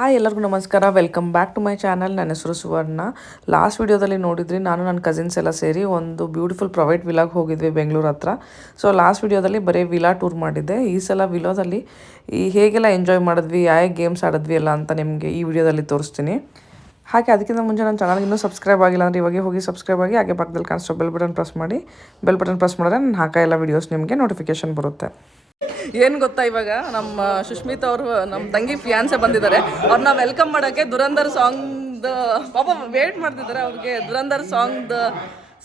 Hi ಎಲ್ಲರಿಗೂ ನಮಸ್ಕಾರ, welcome back to my channel. ನನ್ನ ಹೆಸರು ಸುವರ್ಣ. ಲಾಸ್ಟ್ ವಿಡಿಯೋದಲ್ಲಿ ನೋಡಿದ್ರಿ, ನಾನು ನನ್ನ ಕಸಿನ್ಸ್ ಎಲ್ಲ ಸೇರಿ ಒಂದು ಬ್ಯೂಟಿಫುಲ್ ಪ್ರೈವೇಟ್ ವಿಲಾಗ್ ಹೋಗಿದ್ವಿ ಬೆಂಗಳೂರು ಹತ್ರ. ಸೊ ಲಾಸ್ಟ್ ವಿಡಿಯೋದಲ್ಲಿ ಬರೀ ವಿಲಾ ಟೂರ್ ಮಾಡಿದ್ದೆ. ಈ ಸಲ ವಿಲೋದಲ್ಲಿ ಹೇಗೆಲ್ಲ ಎಂಜಾಯ್ ಮಾಡಿದ್ವಿ, ಯಾವ ಗೇಮ್ಸ್ ಆಡಿದ್ವಿ ಎಲ್ಲ ಅಂತ ನಿಮಗೆ ಈ ವಿಡಿಯೋದಲ್ಲಿ ತೋರಿಸ್ತೀನಿ. ಹಾಗೆ ಅದಕ್ಕಿಂತ ಮುಂಚೆ ನನ್ನ ಚಾನಲ್ಗೆ ಇನ್ನೂ ಸಬ್ಸ್ಕ್ರೈಬ್ ಆಗಿಲ್ಲ ಅಂದರೆ ಇವಾಗ ಹೋಗಿ ಸಬ್ಸ್ಕ್ರೈಬ್ ಆಗಿ, ಹಾಗೆ ಪಕ್ಕದಲ್ಲಿ ಕಾಣಿಸೋ ಬೆಲ್ ಬಟನ್ ಪ್ರೆಸ್ ಮಾಡಿ. ಬೆಲ್ ಬಟನ್ ಪ್ರೆಸ್ ಮಾಡಿದ್ರೆ ನಾನು ಹಾಕೋ ಎಲ್ಲ ವೀಡಿಯೋಸ್ ನಿಮಗೆ ನೋಟಿಫಿಕೇಶನ್ ಬರುತ್ತೆ. ಏನು ಗೊತ್ತಾ, ಇವಾಗ ನಮ್ಮ ಸುಷ್ಮಿತ್ ಅವರು ನಮ್ಮ ತಂಗಿ ಫಿಯಾನ್ಸೆ ಬಂದಿದ್ದಾರೆ. ಅವ್ರನ್ನ ವೆಲ್ಕಮ್ ಮಾಡೋಕ್ಕೆ ದುರಂಧರ್ ಸಾಂಗ್ದ ಪಾಪ ವೇಟ್ ಮಾಡ್ತಿದ್ದಾರೆ. ಅವ್ರಿಗೆ ದುರಂಧರ್ ಸಾಂಗ್ದ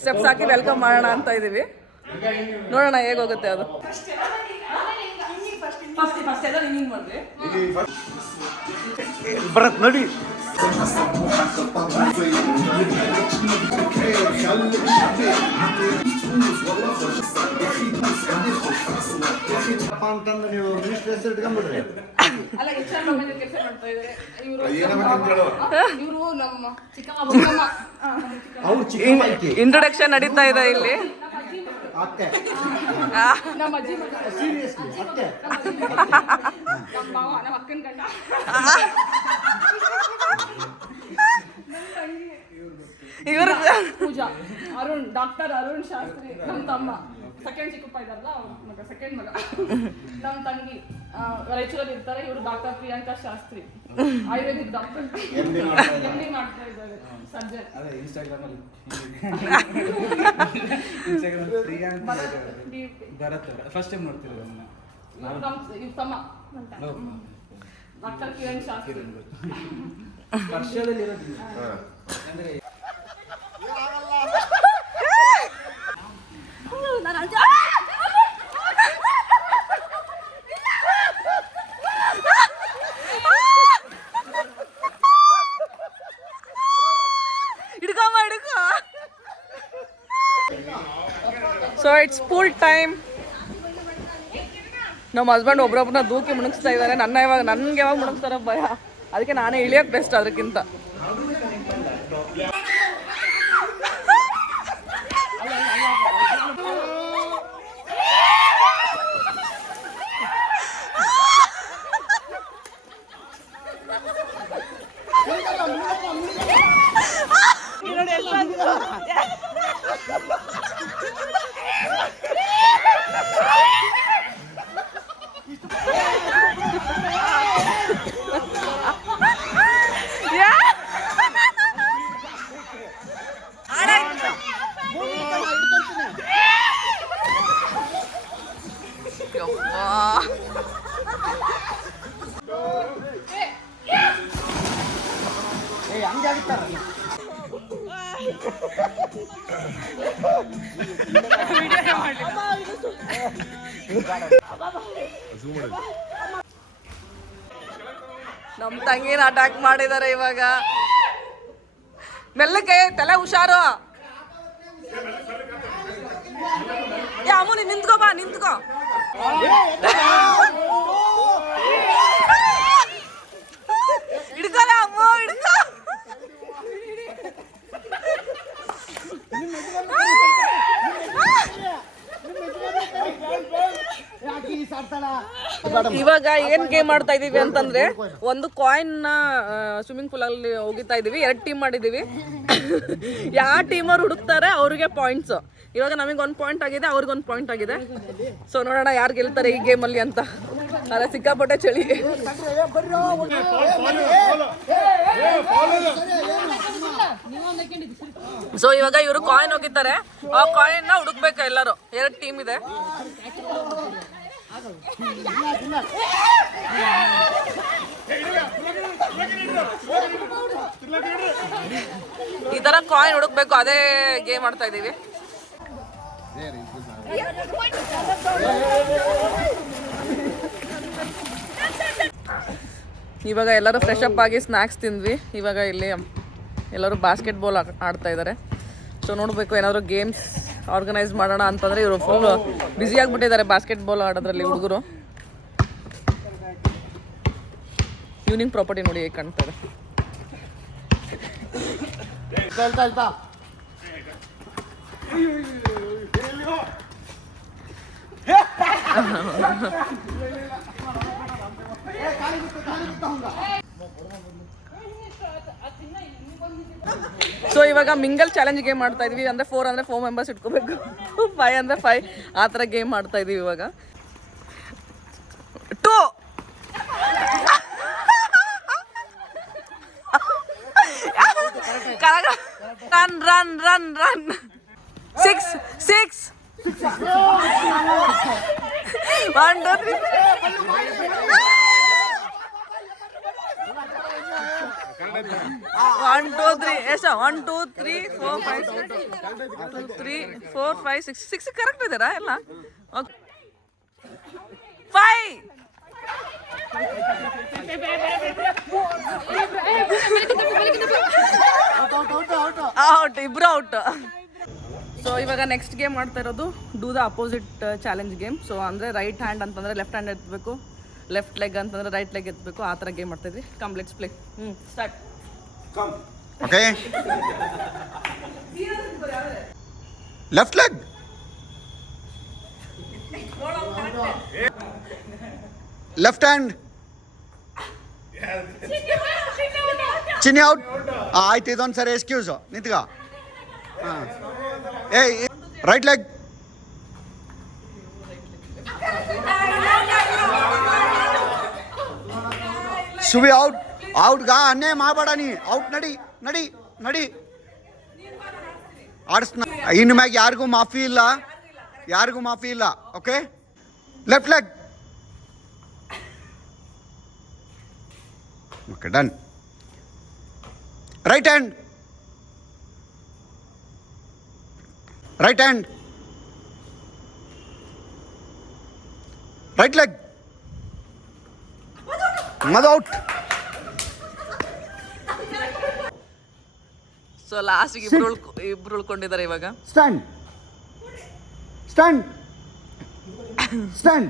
ಸ್ಟೆಪ್ಸ್ ಹಾಕಿ ವೆಲ್ಕಮ್ ಮಾಡೋಣ ಅಂತ ಇದ್ದೀವಿ. ನೋಡೋಣ ಹೇಗೋಗುತ್ತೆ ಅದು. ಬರತ್ ನೋಡಿ. ಅಂತಂದ್ರೆ ನೀವು ಮಿನಿಸ್ಟರ್ ಇಟ್ಕೊಂಡ್ಬಿಡ್ರಿ. ಇಂಟ್ರೊಡಕ್ಷನ್ ನಡೀತಾ ಇದೆ ಇಲ್ಲಿ. ಅತ್ತೆ ಇವರು ಪೂಜಾ, ಅರುಣ್, ಡಾಕ್ಟರ್ ಅರುಣ್ ಶಾಸ್ತ್ರಿ ನಮ್ಮ ತಮ್ಮ, ಸೆಕೆಂಡ್ ಚಿಕ್ಕಪ್ಪ ಇದ್ದಾರಲ್ಲ ಮಗ, ಸೆಕೆಂಡ್ ಮಗ. ನಮ್ಮ ತಂಗಿ ರಾಯಚೂರಲ್ಲಿ ಇರ್ತಾರೆ. ಇವರು doctor Priyanka Shastri, Ayurvedic doctor, MD ಮಾಡ್ತಾ ಇದ್ದಾರೆ, ಸರ್ಜನ್. ಭರತ್ ಫಸ್ಟ್ ಟೈಮ್ ನೋಡ್ತಿರೋದು ಇವ್ರ ತಮ್ಮ ಡಾಕ್ಟರ್ ಕಿರಣ್ ಶಾಸ್ತ್ರಿ. ವರ್ಷದಲ್ಲಿ ಸೊ ಇಟ್ಸ್ ಪೂಲ್ ಟೈಮ್. ನಮ್ಮ ಹಸ್ಬೆಂಡ್ ಒಬ್ರೊಬ್ಬರನ್ನ ದೂಕಿ ಮುಣಗಿಸ್ತಾ ಇದ್ದಾರೆ. ನನ್ಗೆ ಯಾವಾಗ ಮುಣಗಿಸ್ತಾರ ಭಯ, ಅದಕ್ಕೆ ನಾನೇ ಇಳಿಯೋದು ಬೆಸ್ಟ್ ಅದಕ್ಕಿಂತ. ನಮ್ ತಂಗಿನ ಅಟ್ಯಾಕ್ ಮಾಡಿದ್ದಾರೆ ಇವಾಗ. ಮೆಲ್ಲಕ್ಕೆ ತಲೆ ಹುಷಾರು. ಅಮ್ಮು ನೀನ್ ನಿಂತ್ಕೋ, ಬಾ ನಿಂತ್ಕೋ. ಹಿಡ್ಕೊಲ್ಲ ಅಮ್ಮು, ಹಿಡ್ಕೋ. ಇವಾಗ ಏನ್ ಗೇಮ್ ಆಡ್ತಾ ಇದೀವಿ ಅಂತಂದ್ರೆ, ಒಂದು ಕಾಯಿನ್ ನ ಸ್ವಿಮ್ಮಿಂಗ್ ಪೂಲ್ ಅಲ್ಲಿ ಹೋಗಿತಾ ಇದೀವಿ. 2 ಟೀಮ್ ಮಾಡಿದೀವಿ. ಯಾವ ಟೀಮರ್ ಹುಡುಕ್ತಾರೆ ಅವ್ರಿಗೆ ಪಾಯಿಂಟ್ಸ್. ಇವಾಗ ನಮಗೆ 1 ಪಾಯಿಂಟ್ ಆಗಿದೆ, ಅವ್ರಿಗೆ 1 ಪಾಯಿಂಟ್ ಆಗಿದೆ. ಸೊ ನೋಡೋಣ ಯಾರು ಗೆಲ್ತಾರೆ ಈ ಗೇಮ್ ಅಲ್ಲಿ ಅಂತ. ಅಲ್ಲ ಸಿಕ್ಕಾಪಟ್ಟೆ ಚಳಿ. ಸೊ ಇವಾಗ ಇವರು ಕಾಯಿನ್ ಹೋಗಿದ್ದಾರೆ. ಆ ಕಾಯಿನ್ ನ ಹುಡುಕ್ಬೇಕು ಎಲ್ಲರೂ. 2 ಟೀಮ್ ಇದೆ. ಈ ತರ ಕಾಯಿನ್ ಹುಡುಕ್ಬೇಕು, ಅದೇ ಗೇಮ್ ಆಡ್ತಾ ಇದೀವಿ. ಇವಾಗ ಎಲ್ಲರೂ ಫ್ರೆಶ್ ಅಪ್ ಆಗಿ ಸ್ನ್ಯಾಕ್ಸ್ ತಿಂದ್ವಿ. ಇವಾಗ ಇಲ್ಲಿ ಎಲ್ಲರೂ ಬಾಸ್ಕೆಟ್ ಬಾಲ್ ಆಡ್ತಾ ಇದ್ದಾರೆ. ಸೊ ನೋಡಬೇಕು, ಏನಾದರೂ ಗೇಮ್ಸ್ ಆರ್ಗನೈಸ್ ಮಾಡೋಣ ಅಂತಂದರೆ ಇವರು ಫುಲ್ ಬ್ಯುಸಿ ಆಗಿಬಿಟ್ಟಿದ್ದಾರೆ ಬಾಸ್ಕೆಟ್ ಬಾಲ್ ಆಡೋದ್ರಲ್ಲಿ ಹುಡುಗರು. ಈವ್ನಿಂಗ್ ಪ್ರಾಪರ್ಟಿ ನೋಡಿ ಹೇಗೆ ಕಾಣ್ತಾರೆ. ಸೊ ಇವಾಗ ಮಿಂಗಲ್ ಚಾಲೆಂಜ್ ಗೇಮ್ ಮಾಡ್ತಾ ಇದೀವಿ. ಅಂದರೆ 4 ಅಂದರೆ 4 ಮೆಂಬರ್ಸ್ ಇಟ್ಕೋಬೇಕು, 5 ಅಂದರೆ 5 ಆ ಥರ ಗೇಮ್ ಮಾಡ್ತಾ ಇದೀವಿ ಇವಾಗ. 2 ರನ್ ರನ್ ರನ್ ರನ್ 6 1 2 3 1 2 3 ಎಷ್ಟು 1 2 3 4 5 3 4 5 6 ಕರೆಕ್ಟ್ ಇದ್ದೀರಾ ಎಲ್ಲ? ಓಕೆ 5 ಔಟ್, ಇಬ್ರು ಔಟ್. ಸೊ ಇವಾಗ ನೆಕ್ಸ್ಟ್ ಗೇಮ್ ಮಾಡ್ತಾ ಇರೋದು do the opposite challenge game. So ಅಂದರೆ ರೈಟ್ ಹ್ಯಾಂಡ್ ಅಂತಂದರೆ ಲೆಫ್ಟ್ ಹ್ಯಾಂಡ್ ಎತ್ತಬೇಕು, ಲೆಫ್ಟ್ ಲೆಗ್ ಅಂತಂದರೆ ರೈಟ್ ಲೆಗ್ ಎತ್ತಬೇಕು, ಆ ಥರ ಗೇಮ್ ಮಾಡ್ತಾ ಇದ್ವಿ. Come let's play. Start. Okay, left leg, left hand, Chinni out. ಆಯ್ತು, ಇದೊಂದು ಸರಿ ಎಕ್ಸ್ಕ್ಯೂಸು, ನಿಂತ್ಗ. ಹಾಂ, ರೈಟ್ ಲೆಗ್, ಸುವಿ ಔಟ್. ಔಟ್ಗಾ ಅನ್ನೇ ಮಾಡಬೇಡ ನೀ, ಔಟ್. ನಡಿ ನಡಿ ನಡಿ, ಆಡಿಸ್ನ. ಇನ್ನು ಮ್ಯಾಗ ಯಾರಿಗೂ ಮಾಫಿ ಇಲ್ಲ, ಯಾರಿಗೂ ಮಾಫಿ ಇಲ್ಲ. Okay, left leg. Okay, done. Right hand, right hand, right leg, ಮದ್ ಔಟ್. ಸೊ ಲಾಸ್ಟಿಗೆ ಇಬ್ರು ಉಳ್ಕೊಂಡಿದ್ದಾರೆ ಇವಾಗ. Stand, stand, stand.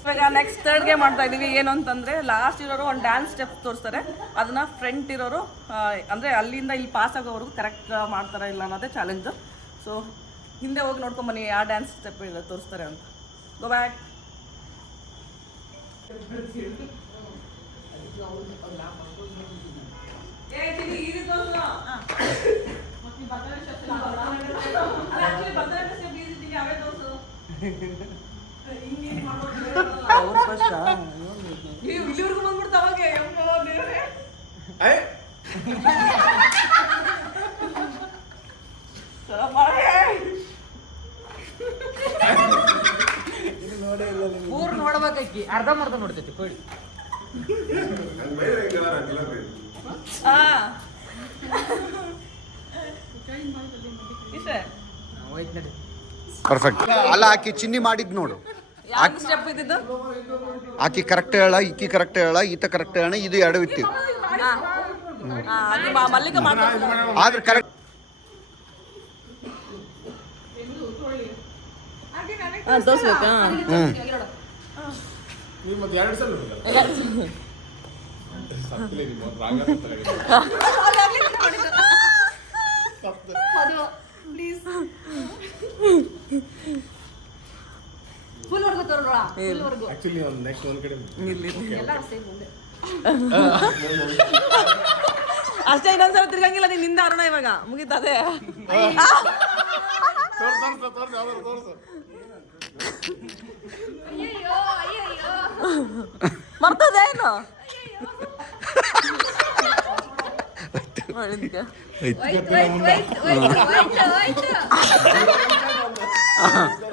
ಇವಾಗ ನೆಕ್ಸ್ಟ್ ಥರ್ಡ್ ಗೇಮ್ ಮಾಡ್ತಾ ಇದೀವಿ. ಏನು ಅಂತಂದರೆ ಲಾಸ್ಟ್ ಇರೋರು ಒಂದು ಡ್ಯಾನ್ಸ್ ಸ್ಟೆಪ್ ತೋರಿಸ್ತಾರೆ, ಅದನ್ನ ಫ್ರಂಟ್ ಇರೋರು ಅಂದರೆ ಅಲ್ಲಿಂದ ಇಲ್ಲಿ ಪಾಸ್ ಆಗೋವರೆಗೂ ಕರೆಕ್ಟ್ ಮಾಡ್ತಾರೆ ಇಲ್ಲ ಅನ್ನೋದೇ ಚಾಲೆಂಜು. ಸೊ ಹಿಂದೆ ಹೋಗಿ ನೋಡ್ಕೊಂಬನ್ನಿ ಯಾವ ಡ್ಯಾನ್ಸ್ ಸ್ಟೆಪ್ ತೋರಿಸ್ತಾರೆ ಅಂತ. Go back. ಇಲ್ಲಿವರೆಗೂ ಬಂದ್ಬಿಡ್ತಾವಾಗ ಪೂರ್ ನೋಡ್ಬೇಕಿ, ಅರ್ಧ ಮರ್ಧ ನೋಡ್ತೈತಿ ಕೊಡಿ. ಪರ್ಫೆಕ್ಟ್. ಅಲ್ಲ, ಆಕಿ ಚಿನ್ನಿ ಮಾಡಿದ್ ನೋಡು. ಸ್ಟೆಪ್ ಇದ್ದಿದ್ದು ಆಕಿ ಕರೆಕ್ಟ್ ಹೇಳ, ಈಕಿ ಕರೆಕ್ಟ್ ಹೇಳ, ಈತ ಕರೆಕ್ಟ್ ಹೇಳ, ಇದು ಎರಡು ಇತ್ತು. ಮಲ್ಲಿಕ ಮಾಡ್ತಾರೆ. ಆದ್ರೆ ಕರೆಕ್ಟ್. ತೋರಿಸ್ಬೇಕಾ? ಅಷ್ಟೇ, ಇನ್ನೊಂದ್ಸಲ ತಿರ್ಗಂಗಿಲ್ಲ. ನೀನ್ ನಿಂದ ಅರುಣ ಇವಾಗ ಮುಗಿತದೆ. ಮರ್ತದೆ ಏನು?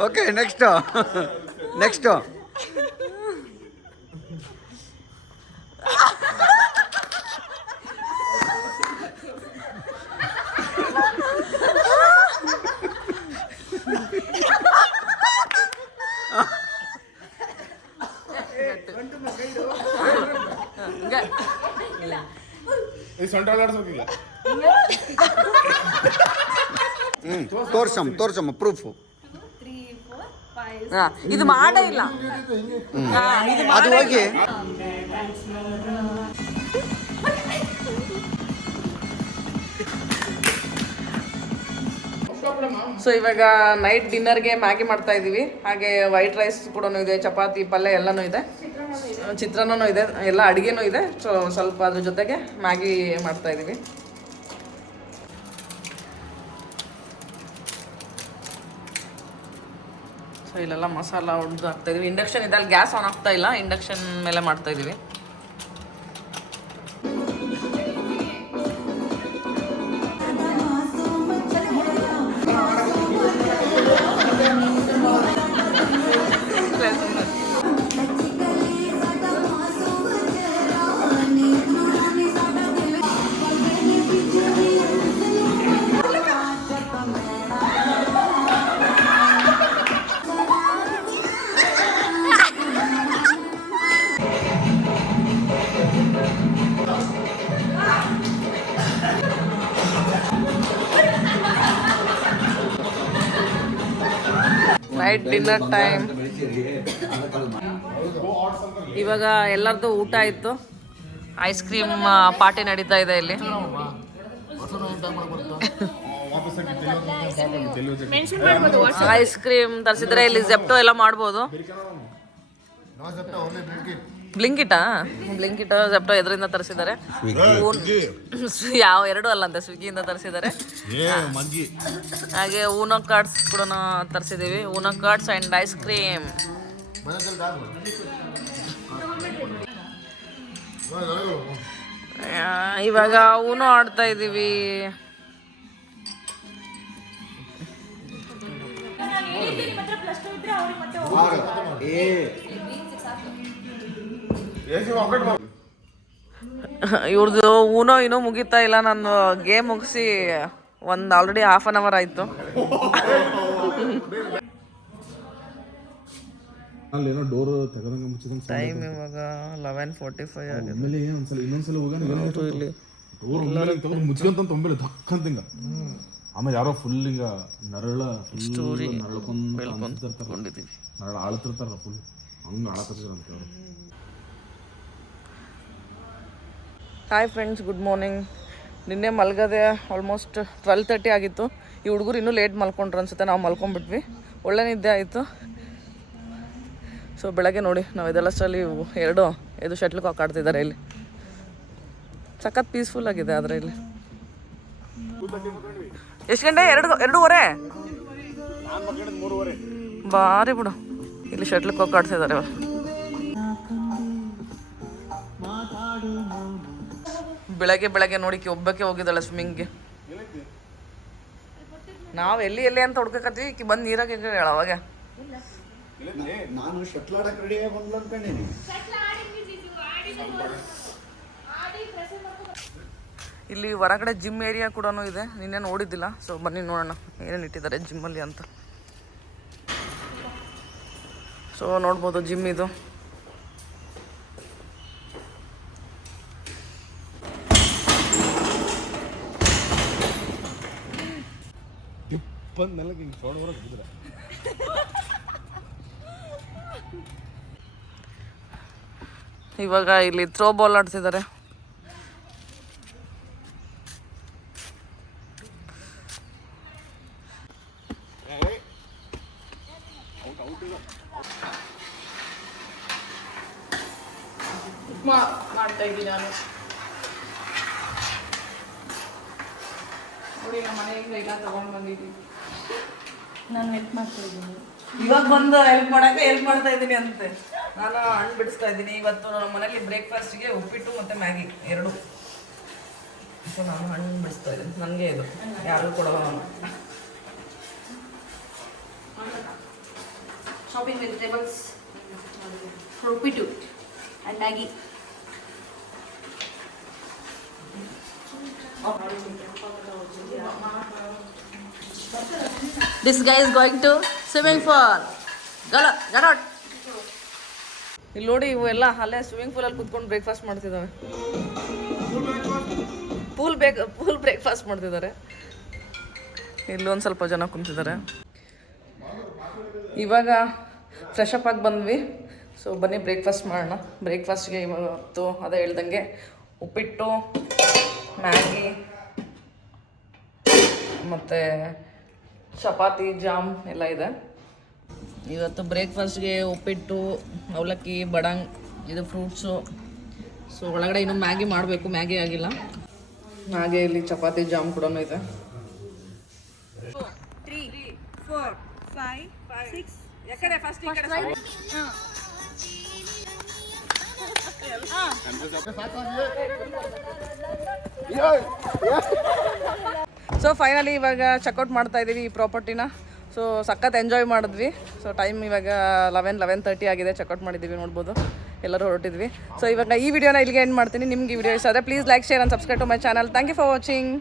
Okay, next next. ತೋರ್ಸಮ್ಮ ಪ್ರೂಫ್. ಇದು ಮಾಡೇ ಇಲ್ಲ ಅದು ಹೋಗಿ. ಸೊ ಇವಾಗ ನೈಟ್ ಡಿನ್ನರ್ಗೆ ಮ್ಯಾಗಿ ಮಾಡ್ತಾ ಇದೀವಿ. ಹಾಗೆ ವೈಟ್ ರೈಸ್ ಕೂಡ ಇದೆ, ಚಪಾತಿ ಪಲ್ಯ ಎಲ್ಲನೂ ಇದೆ. ಚಿತ್ರಾನ್ನನೂ ಇದೆ, ಎಲ್ಲ ಅಡುಗೆನೂ ಇದೆ. ಸೊ ಸ್ವಲ್ಪ ಅದ್ರ ಜೊತೆಗೆ ಮ್ಯಾಗಿ ಮಾಡ್ತಾ ಇದ್ದೀವಿ. ಸೊ ಇಲ್ಲೆಲ್ಲ ಮಸಾಲ ಹೊಡೆದು ಹಾಕ್ತಾ ಇದೀವಿ. ಇಂಡಕ್ಷನ್ ಇದೆ, ಅಲ್ಲಿ ಗ್ಯಾಸ್ ಆನ್ ಆಗ್ತಾ ಇಲ್ಲ, ಇಂಡಕ್ಷನ್ ಮೇಲೆ ಮಾಡ್ತಾ ಇದೀವಿ. Night dinner time. ಇವಾಗ ಎಲ್ಲರದ್ದು ಊಟ ಆಯಿತು. ಐಸ್ ಕ್ರೀಮ್ ಪಾರ್ಟಿ ನಡೀತಾ ಇದೆ ಇಲ್ಲಿ. ಐಸ್ ಕ್ರೀಮ್ ತರಿಸಿದ್ರೆ ಇಲ್ಲಿ ಜೆಪ್ಟೋ ಎಲ್ಲ ಮಾಡ್ಬೋದು. ಬ್ಲಿಂಕಿಟಾ ಜೆಪ್ಟೋ ಎದರಿಂದ ತರಿಸಿದ್ದಾರೆ? ಯಾವ ಎರಡು ಅಲ್ಲ ಅಂತ, ಸ್ವಿಗ್ಗಿಯಿಂದ ತರಿಸಿದ್ದಾರೆ. ಹಾಗೆ ಊನೋ ಕಾರ್ಡ್ಸ್ ಕೂಡ ತರಿಸಿದ್ದೀವಿ. ಊನೋ ಕಾರ್ಡ್ಸ್ ಆ್ಯಂಡ್ ಐಸ್ ಕ್ರೀಮ್. ಇವಾಗ ಊನೋ ಆಡ್ತಾ ಇದ್ದೀವಿ. ಇವ್ರದ್ದು ಊನೋ ಇನ್ನೂ ಮುಗಿತಾ ಇಲ್ಲ. ನಾನು ಗೇಮ್ ಮುಗಿಸಿ ಆಲ್ರೆಡಿ ಹಾಫ್ ಅನ್ ಅವರ್ ಆಯಿತು. ಅಲ್ಲೇನೋ ಡೋರ್ ತೆಗೆದಂಗೆ ಮುಚ್ಚಿದಂಗೆ ಟೈಮ್ ಇವಾಗ 11:45 ಆಗಿದೆ. ಆಮೇಲೆ ಇನ್ನೊಂದ್ಸಲ ಹೋಗೋಣ ಇಲ್ಲಿ ಡೋರ್ ಮುಚ್ಕೊಂತ ತೊಂಬಲೆ ಧಕ್ಕಂತ ಹಿಂಗ. ಆಮೇಲೆ ಯಾರೋ ಫುಲ್ ಹಿಂಗ ನರಳ್ಕೊಂಡಿದ್ದೀವಿ, ನರಳ ಆಳ್ತಿರ್ತಾರ ಫುಲ್ ಹಂಗೆ ಆಳಕತ್ತಿದ್ರು ಅಂತ ಹೇಳಿ. Hi friends, good morning. ನಿನ್ನೆ ಮಲ್ಗದೆ ಆಲ್ಮೋಸ್ಟ್ 12:30 ಆಗಿತ್ತು. ಈ ಹುಡುಗರು ಇನ್ನೂ ಲೇಟ್ ಮಲ್ಕೊಂಡ್ರು ಅನ್ಸುತ್ತೆ. ನಾವು ಮಲ್ಕೊಂಡ್ಬಿಟ್ವಿ. ಒಳ್ಳೆ ನಿದ್ದೆ ಆಯಿತು. ಸೊ ಬೆಳಗ್ಗೆ ನೋಡಿ ನಾವು ಇದೆಲ್ಲಷ್ಟರಲ್ಲಿ ಇದು ಶಟ್ಲ್ ಕಾಕ್ ಆಡ್ತಿದ್ದಾರೆ ಇಲ್ಲಿ. ಸಖತ್ ಪೀಸ್ಫುಲ್ ಆಗಿದೆ. ಆದರೆ ಇಲ್ಲಿ ಎಷ್ಟು ಗಂಟೆ? 2:30 ಬಾರಿ ಬಿಡು. ಇಲ್ಲಿ ಶಟ್ಲ್ ಕಾಕ್ ಆಡ್ತಿದ್ದಾರೆ. ಬೆಳಗ್ಗೆ ನೋಡಿ ಒಬ್ಬಕ್ಕೆ ಹೋಗಿದ್ದಾಳೆ ಸ್ವಿಮ್ಮಿಂಗ್ಗೆ. ನಾವು ಎಲ್ಲಿ ಅಂತ ಹುಡ್ಕಕತ್ತೀವಿ. ಬಂದು ನೀರಾಗೆ ಹೇಳ ಅವಾಗ ನಾನು ಶಟ್ಲ್ ಆಡಕ್ಕೆ ರೆಡಿ ಆಗಿ ಬಂದ್ಲು ಅನ್ಕೊಂಡೀನಿ. ಇಲ್ಲಿ ಹೊರಗಡೆ ಜಿಮ್ ಏರಿಯಾ ಕೂಡ ಇದೆ. ನಿನ್ನೆ ನೋಡಿದ್ದಿಲ್ಲ. ಸೊ ಬನ್ನಿ ನೋಡೋಣ ಏನೇನು ಇಟ್ಟಿದ್ದಾರೆ ಜಿಮ್ಮಲ್ಲಿ ಅಂತ. ಸೊ ನೋಡ್ಬೋದು ಜಿಮ್ ಇದು. ಇವಾಗ ಇಲ್ಲಿ ಥ್ರೋ ಬಾಲ್ ಆಡ್ತಿದ್ದಾರೆ. ಉಪ್ಮಾ ಮಾಡ್ತಾ ಇದ್ದೀನಿ ನಾನು. ನೋಡಿ ನಮ್ಮ ಮನೆಯಿಂದ ಎಲ್ಲ ತಗೊಂಡು ಬಂದಿದ್ದೀನಿ. ನಾನು ಹೆಲ್ಪ್ ಮಾಡ್ತಾ ಇದ್ದೀನಿ. ಇವಾಗ ಬಂದು ಹೆಲ್ಪ್ ಮಾಡ್ತಾ ಇದ್ದೀನಿ ಅಂತೆ. ನಾನು ಹಣ್ಣು ಬಿಡಿಸ್ತಾ ಇದ್ದೀನಿ. ಇವತ್ತು ನಮ್ಮ ಮನೇಲಿ ಬ್ರೇಕ್ಫಾಸ್ಟ್ಗೆ ಉಪ್ಪಿಟ್ಟು ಮತ್ತು ಮ್ಯಾಗಿ ಎರಡು. ಸೊ ನಾನು ಹಣ್ಣು ಬಿಡಿಸ್ತಾ ಇದ್ದೀನಿ. ನನಗೆ ಇದು ಯಾರು ಕೊಡೋಲ್ಲ ನಾನು. Chopping vegetables, uppittu and Maggi. This guy is going to swimming pool. Get out. ಇಲ್ಲಿ ನೋಡಿ ಇವೆಲ್ಲ ಅಲ್ಲೇ ಸ್ವಿಮ್ಮಿಂಗ್ ಪೂಲಲ್ಲಿ ಕುತ್ಕೊಂಡು ಬ್ರೇಕ್ಫಾಸ್ಟ್ ಮಾಡ್ತಿದ್ದಾವೆ. ಪೂಲ್ ಬ್ರೇಕ್ಫಾಸ್ಟ್ ಮಾಡ್ತಿದ್ದಾರೆ. ಇಲ್ಲೊಂದು ಸ್ವಲ್ಪ ಜನ ಕುಂತಿದ್ದಾರೆ. ಇವಾಗ ಫ್ರೆಶ್ ಅಪ್ ಆಗಿ ಬಂದ್ವಿ. ಸೊ ಬನ್ನಿ ಬ್ರೇಕ್ಫಾಸ್ಟ್ ಮಾಡೋಣ. ಬ್ರೇಕ್ಫಾಸ್ಟ್ಗೆ ಇವತ್ತು ಅದೇ ಹೇಳ್ದಂಗೆ ಉಪ್ಪಿಟ್ಟು, ಮ್ಯಾಗಿ ಮತ್ತು ಚಪಾತಿ, ಜಾಮ್ ಎಲ್ಲ ಇದೆ. ಇವತ್ತು ಬ್ರೇಕ್ಫಾಸ್ಟ್ಗೆ ಉಪ್ಪಿಟ್ಟು, ಅವಲಕ್ಕಿ, ಇದು ಫ್ರೂಟ್ಸು. ಸೊ ಒಳಗಡೆ ಇನ್ನೂ ಮ್ಯಾಗಿ ಮಾಡಬೇಕು, ಮ್ಯಾಗಿ ಆಗಿಲ್ಲ. ಹಾಗೆ ಇಲ್ಲಿ ಚಪಾತಿ ಜಾಮ್ ಕೂಡ ಇದೆ. 3, 4, 5, 6 ಯಾಕಡೆ ಫಸ್ಟ್ ಈ ಕಡೆ ಸೊ ಫೈನಲಿ ಇವಾಗ ಚೆಕ್ಔಟ್ ಮಾಡ್ತಾ ಇದ್ದೀವಿ ಈ ಪ್ರಾಪರ್ಟಿನ. ಸೊ ಸಖತ್ ಎಂಜಾಯ್ ಮಾಡಿದ್ವಿ. ಸೊ ಟೈಮ್ ಇವಾಗ 11:30 ಆಗಿದೆ. ಚೆಕ್ಔಟ್ ಮಾಡಿದ್ದೀವಿ, ನೋಡ್ಬೋದು ಎಲ್ಲರೂ ಹೊರಟಿದ್ವಿ. ಸೊ ಇವಾಗ ಈ ವಿಡಿಯೋನ ಇಲ್ಲಿಗೆ ಎಂಡ್ ಮಾಡ್ತೀನಿ. ನಿಮ್ಗೆ ಈ ವಿಡಿಯೋ ಇಷ್ಟ ಆದರೆ please like, share and subscribe to my channel. Thank you for watching.